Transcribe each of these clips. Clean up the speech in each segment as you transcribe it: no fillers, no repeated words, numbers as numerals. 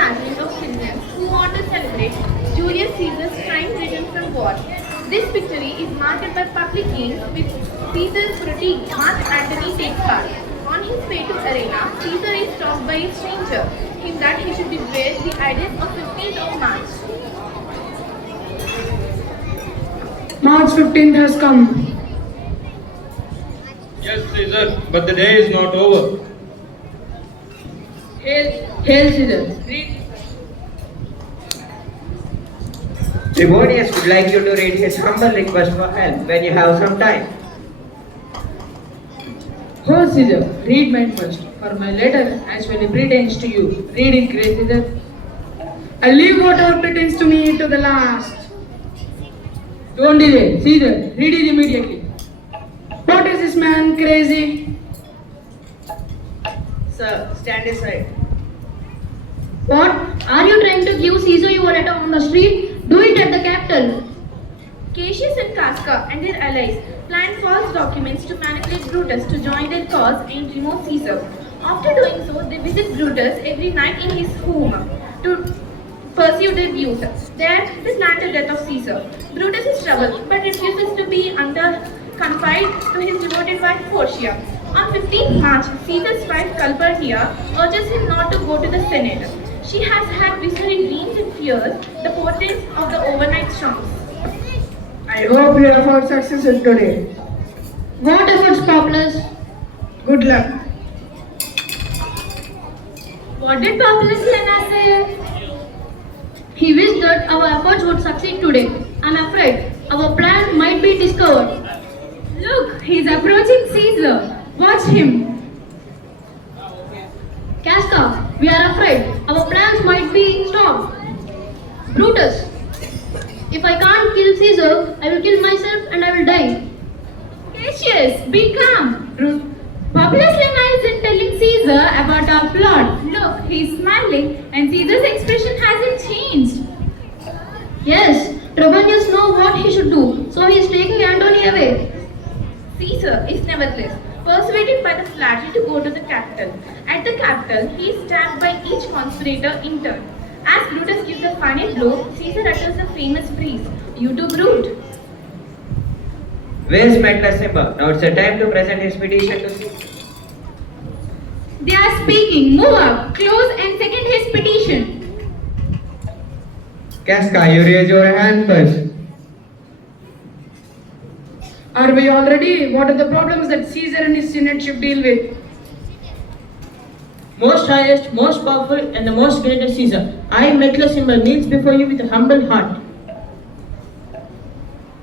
gathering of citizens who want to celebrate Julius Caesar's triumph return from war. This victory is marked by public games with Caesar's protege Mark Antony takes part. On his way to arena, Caesar is stopped by a stranger, him that he should beware the ideas of 15th of March. March 15th has come. Yes, Caesar, but the day is not over. Hail Caesar. Read. Trebonius would like you to read his humble request for help when you have some time. Oh Caesar, read mine first, for my letter actually pertains to you. Read it, great Caesar. I leave whatever pertains to me to the last. Don't delay, Caesar, read it immediately. What is this man crazy? Sir, stand aside. What? Are you trying to give Caesar your letter on the street? Do it at the capital. Cassius and Casca and their allies planned false documents to manipulate Brutus to join their cause and remove Caesar. After doing so, they visit Brutus every night in his home to pursue their views. There, they plan the death of Caesar. Brutus is troubled but refuses to be confided to his devoted wife Portia. On 15th March, Caesar's wife Calpurnia urges him not to go to the Senate. She has had visceral dreams and fears the portents of the overnight storms. I hope you have found success in today. What efforts, Populus? Good luck. What did Populus Lena say? He wished that our efforts would succeed today. I'm afraid our plan might be discovered. Look, he's approaching Caesar. Watch him. Casca, we are afraid our plans might be stopped. Brutus, if I can't kill Caesar, I will kill myself and I will die. Cassius, be calm. Populus Lena isn't telling Caesar about our plot. Look, he's smiling and Caesar's expression hasn't changed. Yes, Trebonius knows what he should do, so he is taking Antony away. Caesar is nevertheless persuaded by the flattery to go to the capital. At the capital, he is stabbed by each conspirator in turn. As Brutus gives the final blow, Caesar utters the famous phrase, "You too, Brute." Where's Metla Simba? Now it's the time to present his petition to Caesar. They are speaking. Move up, close and second his petition. Casca, you raise your hand first. Are we all ready? What are the problems that Caesar and his Senate should deal with? Most highest, most powerful, and the most greatest Caesar, I, Metla Simba, kneels before you with a humble heart.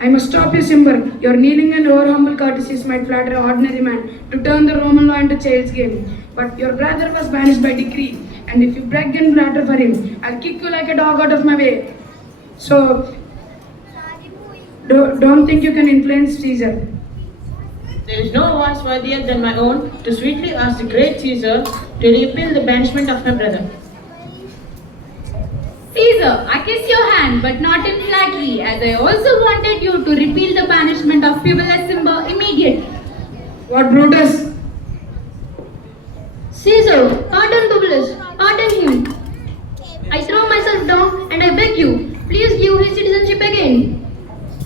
I must stop you, Simber. Your kneeling and over humble courtesies might flatter an ordinary man to turn the Roman law into child's game. But your brother was banished by decree, and if you beg and flatter for him, I'll kick you like a dog out of my way. So, don't think you can influence Caesar. There is no voice worthier than my own to sweetly ask the great Caesar to repeal the banishment of my brother. Caesar, I kiss your hand, but not in flattery, as I also wanted you to repeal the banishment of Publius Simba immediately. What, Brutus? Caesar, pardon Publius, pardon him. I throw myself down and I beg you, please give his citizenship again.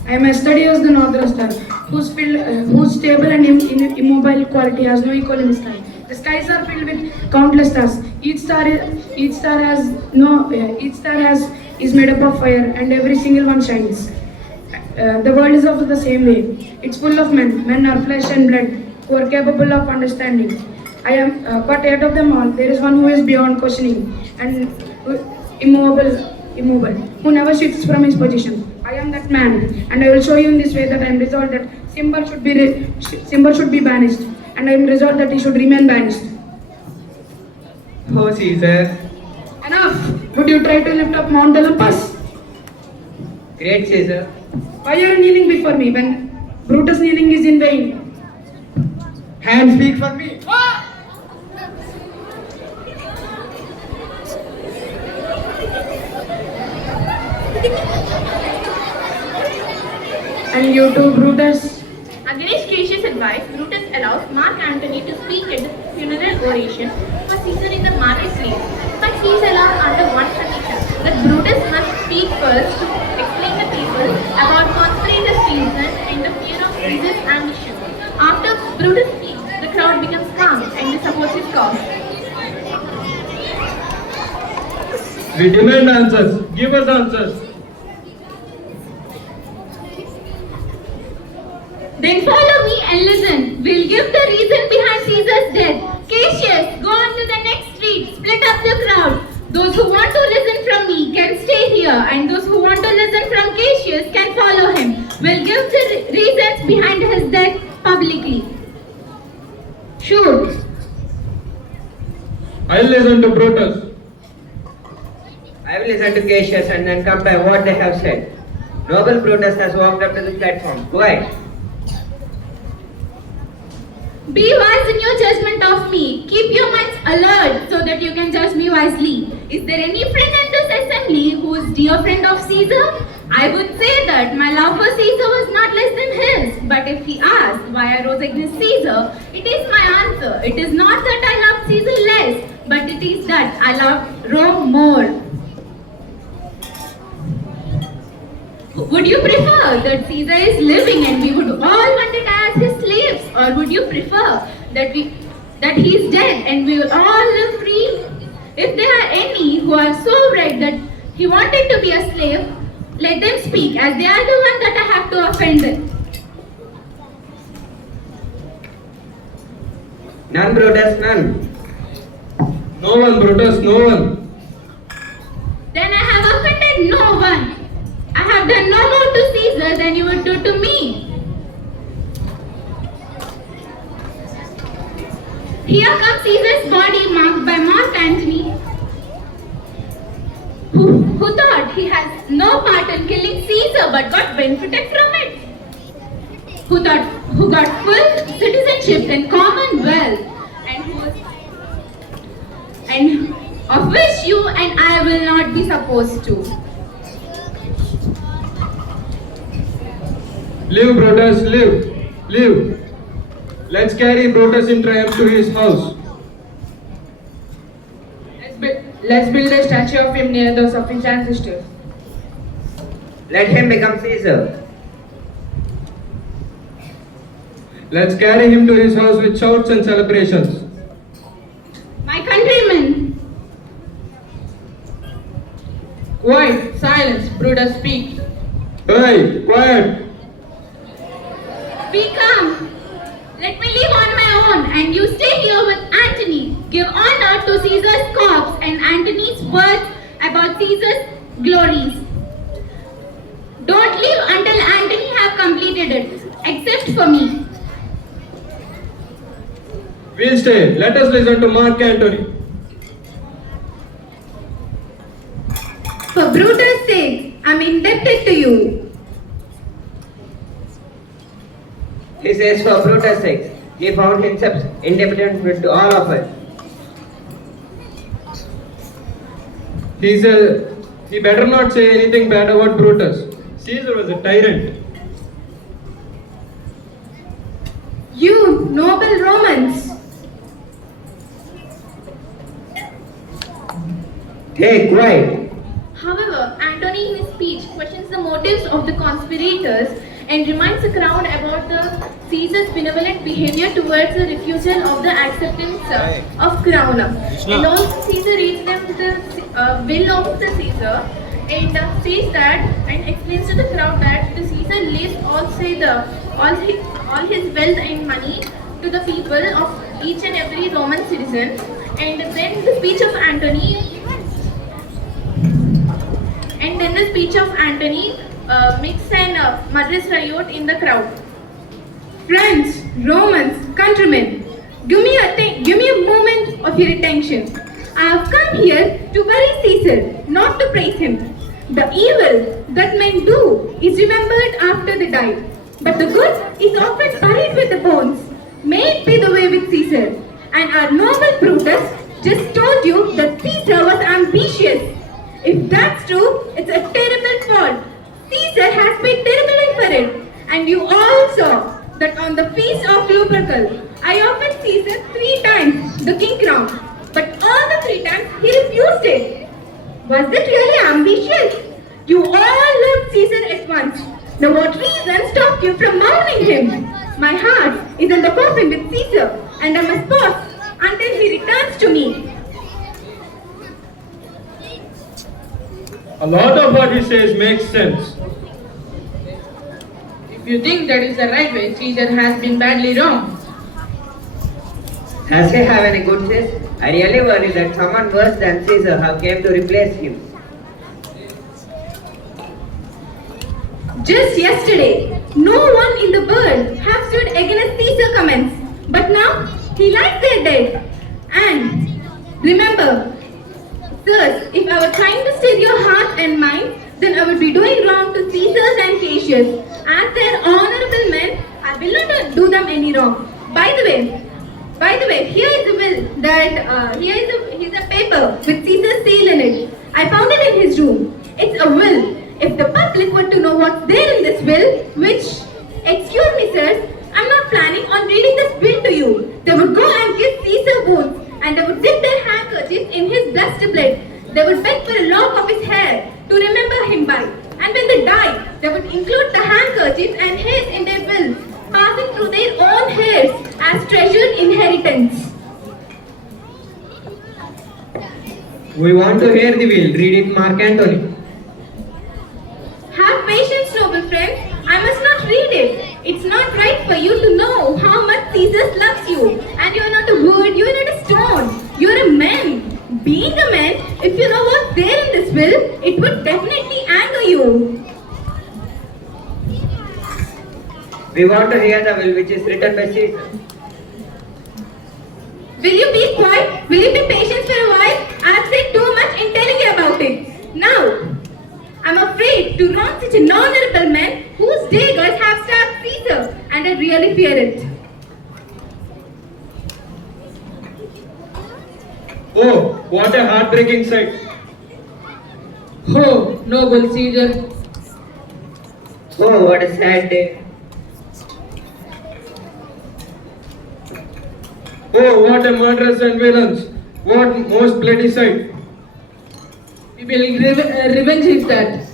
I am as steady as the northern star, whose stable and immobile quality has no equal in the sky. The skies are filled with countless stars. Each star is made up of fire, and every single one shines. The world is of the same way. It's full of men. Men are flesh and blood, who are capable of understanding. But out of them all, there is one who is beyond questioning and immobile, who never shifts from his position. I am that man, and I will show you in this way that I am resolved that Simba should be banished, and I am resolved that he should remain banished. Oh, Caesar. Enough! Would you try to lift up Mount Olympus? Great Caesar. Why are you kneeling before me when Brutus kneeling is in vain? Hands speak for me. And you too, Brutus? Against Cassius' advice, Brutus allows Mark Antony to speak at the funeral oration for Caesar in the marketplace, but he is allowed under one first to explain the people about conspirator treason and the fear of Caesar's ambition. After Brutus speaks, the crowd becomes calm and they support his cause. We demand answers. Give us answers. Then follow me and listen. We'll give the reason behind Caesar's death. Cassius, go on to the next street. Split up the crowd. Those who want to listen from me can stay here, and those who want to listen from Cassius can follow him. We'll give the reasons behind his death publicly. Sure. I'll listen to Brutus. I will listen to Cassius and then compare what they have said. Noble Brutus has walked up to the platform. Go ahead. Be wise in your judgment of me. Keep your minds alert so that you can judge me wisely. Is there any friend in this assembly who is dear friend of Caesar? I would say that my love for Caesar was not less than his. But if he asks why I rose against Caesar, it is my answer. It is not that I love Caesar less, but it is that I love Rome more. Would you prefer that Caesar is living and we would all want to die as his slaves? Or would you prefer that he is dead and we will all live free? If there are any who are so right that he wanted to be a slave, let them speak, as they are the one that I have to offend them. None, Brutus, none. No one, Brutus, no one. Then I have offended no one. I have done no more to Caesar than you would do to me. Here comes Caesar's body marked by Mark Antony, who thought he has no part in killing Caesar but got benefited from it. Who got full citizenship and commonwealth, and of which you and I will not be supposed to. Live, Brutus, live. Live. Let's carry Brutus in triumph to his house. Let's build a statue of him near those of his ancestors. Let him become Caesar. Let's carry him to his house with shouts and celebrations. My countrymen, Quiet, silence, Brutus speaks. Hey, quiet. be calm. Let me live on my own and you stay here with Antony. Give honor to Caesar's corpse and Antony's words about Caesar's glories. Don't leave until Antony have completed it, except for me. We'll stay. Let us listen to Mark Antony. For Brutus' sake, I'm indebted to you. He says for Brutus' sake, he found himself independent to all of us. He better not say anything bad about Brutus. Caesar was a tyrant. You noble Romans, Hey, quiet. However, Antony in his speech questions the motives of the conspirators and reminds the crowd about the Caesar's benevolent behavior towards the refusal of the acceptance of crown. And also Caesar reads them the will of the Caesar and says that and explains to the crowd that the Caesar leaves all his wealth and money to the people of each and every Roman citizen. And then the speech of Antony makes an murderous riot in the crowd. friends, Romans, countrymen, give me a moment of your attention. I have come here to bury Caesar, not to praise him. The evil that men do is remembered after they die, but the good is often buried with the bones. May it be the way with Caesar. And our noble Brutus just told you that Caesar was ambitious. If that's true, it's a terrible fault. Caesar has paid terribly for it. And you all saw that on the feast of Lupercal, I offered Caesar 3 times the king crown. But all the 3 times he refused it. Was that really ambitious? You all once. Now what reason stopped you from mourning him? My heart is in the coffin with Caesar, and I must pause until he returns to me. A lot of what he says makes sense. If you think that is the right way, Caesar has been badly wrong. Has he have any good sense? I really worry that someone worse than Caesar have came to replace him. Just yesterday, no one in the world have stood against Caesar comments, but now he lies there dead. And remember, sirs, if I were trying to steal your heart and mind, then I would be doing wrong to Caesars and Cassius. As their honorable men, I will not do them any wrong. By the way, here is a will that here's a paper with Caesar's seal in it. I found it in his room. It's a will. If the public were to know what's there in this will, which, excuse me, sirs, I'm not planning on reading this will to you. They would go and give Caesar wounds, and they would dip their handkerchiefs in his blessed blood. They would beg for a lock of his hair to remember him by. And when they died, they would include the handkerchiefs and hairs in their will, passing through their own hairs as treasured inheritance. We want to hear the will. Read it, Mark Antony. Have patience, noble friends. I must not read it. It's not right for you to know how much Caesar loves you. And you are not a wood, you are not a stone. You are a man. Being a man, if you know what's there in this will, it would definitely anger you. We want to hear the will which is written by Caesar. Will you be quiet? Will you be patient for a while? I have said too much in telling you about it. Now, I'm afraid to wrong such an honorable man whose daggers have stabbed Caesar, and I really fear it. Oh, what a heartbreaking sight. Oh, noble Caesar. Oh, what a sad day. Oh, what a murderers and villains. What most bloody sight. We will revenge his death.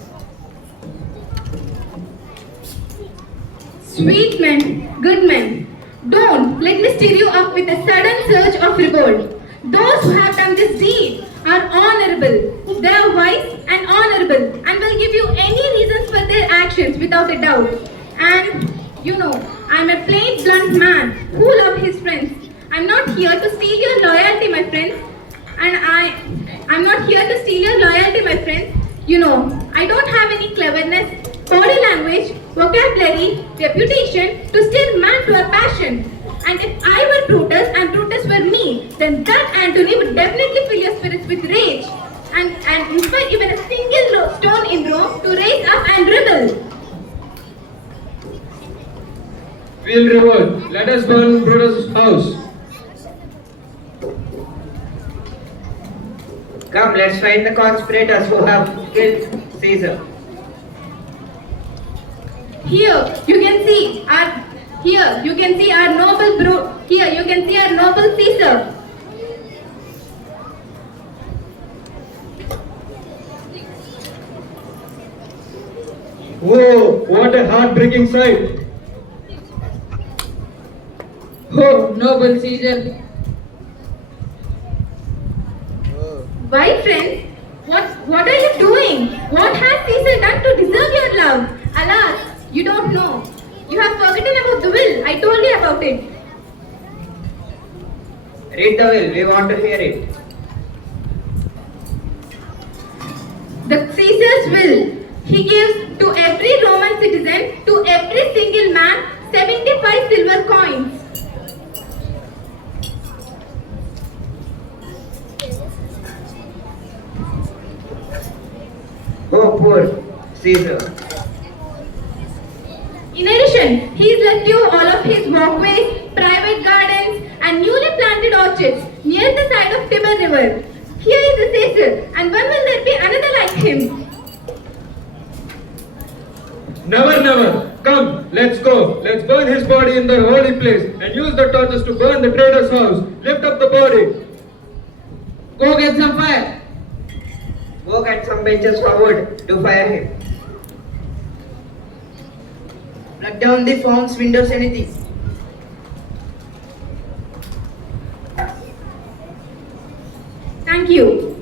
Sweet men, good men, don't let me stir you up with a sudden surge of revolt. Those who have done this deed are honorable. They are wise and honorable and will give you any reasons for their actions without a doubt. And you know, I am a plain blunt man who loves his friends. I am not here to steal your loyalty, my friends. And I'm not here to steal your loyalty, my friends. You know, I don't have any cleverness, body language, vocabulary, reputation to steer man to a passion. And if I were Brutus and Brutus were me, then that Antony would definitely fill your spirits with rage and inspire even a single stone in Rome to raise up and rebel. We'll revolt. Let us burn Brutus' house. Come, let's find the conspirators who have killed Caesar. Here you can see our noble Caesar. Oh, what a heartbreaking sight. Oh, noble Caesar. Why, friends? What are you doing? What has Caesar done to deserve your love? Alas, you don't know. You have forgotten about the will. I told you about it. Read the will, we want to hear it. The Caesar's will. He gives to every Roman citizen, to every single man, 75 silver coins. Oh, poor Caesar. In addition, he's left you all of his walkways, private gardens, and newly planted orchards near the side of Tiber River. Here is the Caesar, and when will there be another like him? Never, never. Come, let's go. Let's burn his body in the holy place and use the torches to burn the trader's house. Lift up the body. Go get some fire. Go get some benches for wood to fire him. Cut down the phones, windows, anything. Thank you.